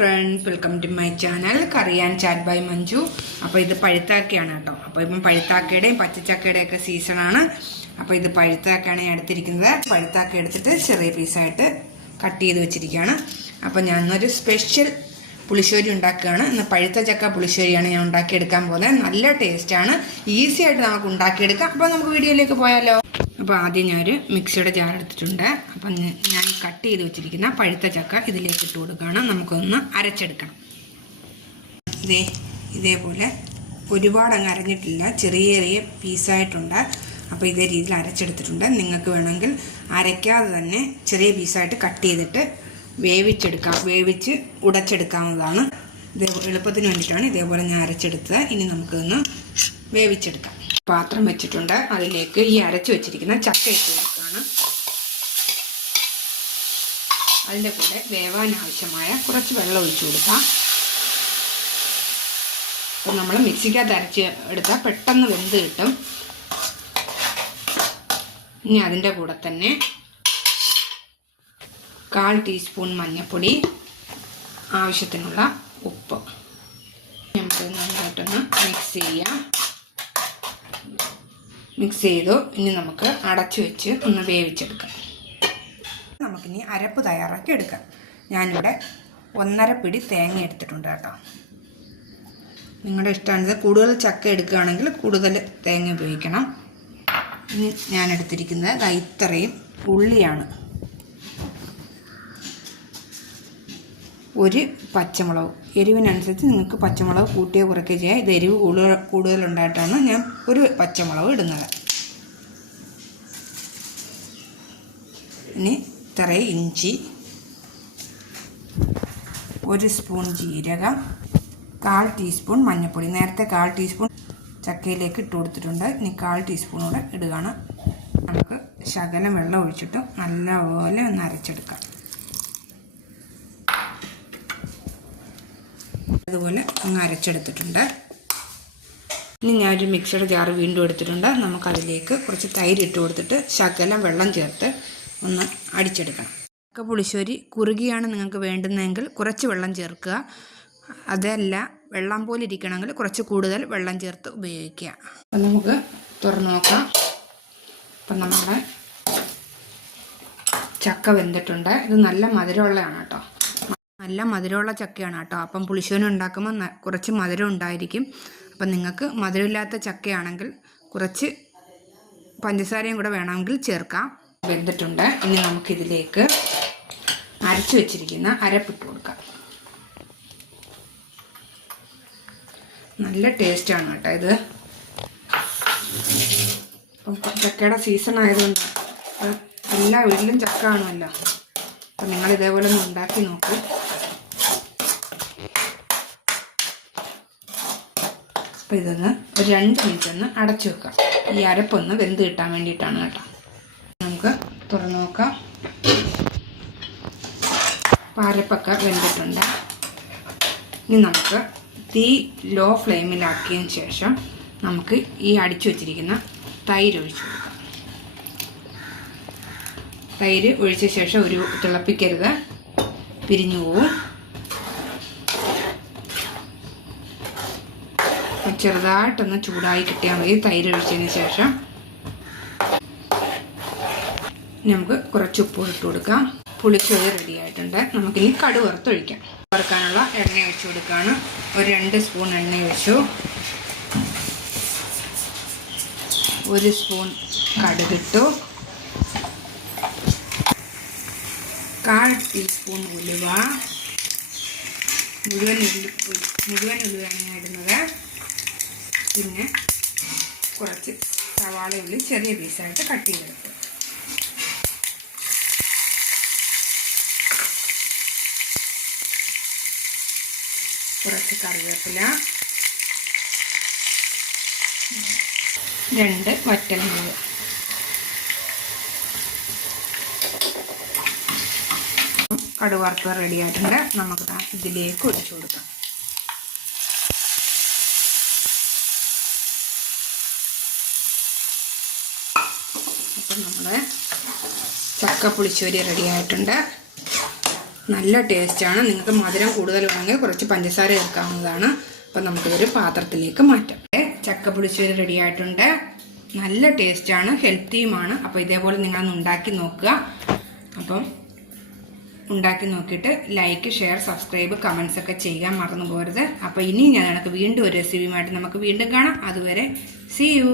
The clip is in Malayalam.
Friends welcome to my channel curry and chat by Manju അപ്പോൾ ഇത് പഴുത്താക്കയാണ് കേട്ടോ. അപ്പോൾ ഇപ്പം പഴുത്താക്കയുടെയും പച്ചച്ചക്കയുടെയും ഒക്കെ സീസണാണ് അപ്പോൾ ഇത് പഴുത്താക്കയാണ് എടുത്തിരിക്കുന്നത്. പഴുത്താക്ക എടുത്തിട്ട് ചെറിയ പീസായിട്ട് കട്ട് ചെയ്ത് വെച്ചിരിക്കുകയാണ്. അപ്പോൾ ഞാൻ ഇന്നൊരു സ്പെഷ്യൽ പുളിശ്ശേരി ഉണ്ടാക്കുകയാണ്. ഇന്ന് പഴുത്ത ചക്ക പുളിശ്ശേരിയാണ് ഞാൻ ഉണ്ടാക്കിയെടുക്കാൻ പോകുന്നത്. നല്ല ടേസ്റ്റാണ് ഈസി ആയിട്ട് നമുക്ക് ഉണ്ടാക്കിയെടുക്കാം. അപ്പോൾ നമുക്ക് വീഡിയോയിലേക്ക് പോയാലോ? അപ്പോൾ ആദ്യം ഞാനൊരു മിക്സിയുടെ ജാർ എടുത്തിട്ടുണ്ട്. അപ്പം ഞാൻ കട്ട് ചെയ്ത് വെച്ചിരിക്കുന്ന പഴുത്ത ചക്ക ഇതിലേക്ക് ഇട്ട് കൊടുക്കുകയാണ്. നമുക്കൊന്ന് അരച്ചെടുക്കണം. ഇതേ ഇതേപോലെ ഒരുപാട് അങ്ങ് അരഞ്ഞിട്ടില്ല. ചെറിയ ചെറിയ പീസായിട്ടുണ്ട് അപ്പോൾ ഇതേ രീതിയിൽ അരച്ചെടുത്തിട്ടുണ്ട്. നിങ്ങൾക്ക് വേണമെങ്കിൽ അരയ്ക്കാതെ തന്നെ ചെറിയ പീസായിട്ട് കട്ട് ചെയ്തിട്ട് വേവിച്ചെടുക്കാം. വേവിച്ച് ഉടച്ചെടുക്കാവുന്നതാണ്. ഇതേ എളുപ്പത്തിന് വേണ്ടിയിട്ടാണ് ഇതേപോലെ ഞാൻ അരച്ചെടുത്തത്. ഇനി നമുക്കൊന്ന് വേവിച്ചെടുക്കാം. പാത്രം വെച്ചിട്ടുണ്ട്. അതിലേക്ക് ഈ അരച്ച് വെച്ചിരിക്കുന്ന ചക്ക ഇട്ട് കൊടുക്കുകയാണ്. അതിന്റെ കൂടെ വേവാൻ ആവശ്യമായ കുറച്ച് വെള്ളം ഒഴിച്ചു കൊടുക്കാം. അപ്പം നമ്മൾ മിക്സിക്കകത്ത് അരച്ച് എടുത്താൽ പെട്ടെന്ന് വെന്ത് കിട്ടും. ഇനി അതിന്റെ കൂടെ തന്നെ കാൽ ടീസ്പൂൺ മഞ്ഞൾപ്പൊടി ആവശ്യത്തിനുള്ള ഉപ്പ്. നമുക്ക് നന്നായിട്ടൊന്ന് മിക്സ് ചെയ്യാം. മിക്സ് ചെയ്തു. ഇനി നമുക്ക് അടച്ചു വെച്ച് ഒന്ന് വേവിച്ചെടുക്കാം. നമുക്കിനി അരപ്പ് തയ്യാറാക്കി എടുക്കാം. ഞാനിവിടെ ഒന്നര പിടി തേങ്ങ എടുത്തിട്ടുണ്ട് കേട്ടോ. നിങ്ങളുടെ ഇഷ്ടമാണിത്. കൂടുതൽ ചക്ക എടുക്കുകയാണെങ്കിൽ കൂടുതൽ തേങ്ങ ഉപയോഗിക്കണം. ഇനി ഞാൻ എടുത്തിരിക്കുന്നത് ഇത്രയും ഉള്ളിയാണ്. ഒരു പച്ചമുളക്. എരിവിനനുസരിച്ച് നിങ്ങൾക്ക് പച്ചമുളക് കൂട്ടിയോ കുറയ്ക്കുകയോ ചെയ്യാം. ഇത് എരിവ് കൂടുതൽ കൂടുതലുണ്ടായിട്ടാണ് ഞാൻ ഒരു പച്ചമുളക് ഇടുന്നത്. ഇനി ഇത്ര ഇഞ്ചി ഒരു സ്പൂൺ ജീരകം കാൽ ടീസ്പൂൺ മഞ്ഞൾപ്പൊടി. നേരത്തെ കാൽ ടീസ്പൂൺ ചക്കയിലേക്ക് ഇട്ട് കൊടുത്തിട്ടുണ്ട്. ഇനി കാൽ ടീസ്പൂൺ കൂടെ ഇടുകയാണ്. നമുക്ക് ശകലം വെള്ളം ഒഴിച്ചിട്ട് നല്ലപോലെ ഒന്ന് അരച്ചെടുക്കാം. അതുപോലെ അങ്ങ് അരച്ചെടുത്തിട്ടുണ്ട്. ഇനി ഞാനൊരു മിക്സിയുടെ ജാറ് വീണ്ടും എടുത്തിട്ടുണ്ട്. നമുക്കതിലേക്ക് കുറച്ച് തൈര് ഇട്ട് കൊടുത്തിട്ട് ശകലം വെള്ളം ചേർത്ത് ഒന്ന് അടിച്ചെടുക്കണം. ചക്ക പുളിശ്ശേരി കുറുകിയാണ് നിങ്ങൾക്ക് വേണ്ടുന്നതെങ്കിൽ കുറച്ച് വെള്ളം ചേർക്കുക. അതല്ല വെള്ളം പോലെ ഇരിക്കണമെങ്കിൽ കുറച്ച് കൂടുതൽ വെള്ളം ചേർത്ത് ഉപയോഗിക്കുക. അപ്പം നമുക്ക് തുറന്ന് നോക്കാം. അപ്പം നമ്മുടെ ചക്ക വെന്തിട്ടുണ്ട്. ഇത് നല്ല മധുരമുള്ളതാണ് കേട്ടോ. നല്ല മധുരമുള്ള ചക്കയാണ് കേട്ടോ. അപ്പം പുളിശ്ശേരി ഉണ്ടാക്കുമ്പോൾ കുറച്ച് മധുരം ഉണ്ടായിരിക്കും. അപ്പം നിങ്ങൾക്ക് മധുരമില്ലാത്ത ചക്കയാണെങ്കിൽ കുറച്ച് പഞ്ചസാരയും കൂടെ വേണമെങ്കിൽ ചേർക്കാം. വെന്തിട്ടുണ്ട്. ഇനി നമുക്കിതിലേക്ക് അരച്ചു വെച്ചിരിക്കുന്ന അരപ്പിട്ട് കൊടുക്കാം. നല്ല ടേസ്റ്റാണ് കേട്ടോ ഇത്. ചക്കയുടെ സീസൺ ആയതുകൊണ്ട് എല്ലാ വീട്ടിലും ചക്ക കാണുമല്ലോ. അപ്പം നിങ്ങൾ ഇതേപോലെ ഒന്ന് ഉണ്ടാക്കി നോക്കൂ. അപ്പം ഇതൊന്ന് ഒരു രണ്ട് മിനിറ്റ് ഒന്ന് അടച്ചു വെക്കാം. ഈ അരപ്പൊന്ന് വെന്ത് കിട്ടാൻ വേണ്ടിയിട്ടാണ് കേട്ടോ. നമുക്ക് തുറന്നു നോക്കാം. അപ്പം അരപ്പൊക്കെ വെന്തിട്ടുണ്ട്. ഇനി നമുക്ക് തീ ലോ ഫ്ലെയിമിലാക്കിയതിന് ശേഷം നമുക്ക് ഈ അടിച്ചു വെച്ചിരിക്കുന്ന തൈര് ഒഴിച്ചു കൊടുക്കാം. തൈര് ഒഴിച്ച ശേഷം ഒരു തിളപ്പിക്കരുത്. പിരിഞ്ഞു പോവും. ചെറുതായിട്ടൊന്ന് ചൂടായി കിട്ടിയാൽ മതി. തൈര് ഒഴിച്ചതിന് ശേഷം നമുക്ക് കുറച്ച് ഉപ്പ് ഇട്ട് കൊടുക്കാം. പുളിച്ചത് റെഡി ആയിട്ടുണ്ട്. നമുക്കിനി കടുക് വറുത്തൊഴിക്കാം വറുക്കാനുള്ള എണ്ണ ഒഴിച്ചു കൊടുക്കുകയാണ് ഒരു രണ്ട് സ്പൂൺ എണ്ണ ഒഴിച്ചു. ഒരു സ്പൂൺ കടുകിട്ടു കാൽ ടീസ്പൂൺ ഉലുവ. മുഴുവൻ ഉലു മുഴുവൻ ഉലുവയാണ് ഇടുന്നത്. പിന്നെ കുറച്ച് സവാള ഉള്ളി ചെറിയ പീസായിട്ട് കട്ട് ചെയ്തെടുത്തു. കുറച്ച് കറിവേപ്പില. രണ്ട് വറ്റൽമുളക്. കടുക് റെഡിയായിട്ടുണ്ട് നമുക്ക് ഇതിലേക്ക് ഒഴിച്ചു കൊടുക്കാം. അപ്പം നമ്മൾ ചക്ക പുളിശ്ശേരി റെഡി ആയിട്ടുണ്ട് നല്ല ടേസ്റ്റാണ്. നിങ്ങൾക്ക് മധുരം കൂടുതൽ വേണമെങ്കിൽ കുറച്ച് പഞ്ചസാര ചേർക്കാവുന്നതാണ്. അപ്പം നമുക്കിതൊരു പാത്രത്തിലേക്ക് മാറ്റാം. ചക്ക പുളിശ്ശേരി റെഡി ആയിട്ടുണ്ട് നല്ല ടേസ്റ്റാണ്. ഹെൽത്തിയുമാണ്. അപ്പോൾ ഇതേപോലെ നിങ്ങളൊന്ന് ഉണ്ടാക്കി നോക്കുക. അപ്പം ഉണ്ടാക്കി നോക്കിയിട്ട് ലൈക്ക് ഷെയർ സബ്സ്ക്രൈബ് കമൻസ് ഒക്കെ ചെയ്യാൻ മറന്നു പോകരുത്. അപ്പോൾ ഇനി ഞാൻ വീണ്ടും ഒരു റെസിപ്പിയുമായിട്ട് നമുക്ക് വീണ്ടും കാണാം. അതുവരെ സി യു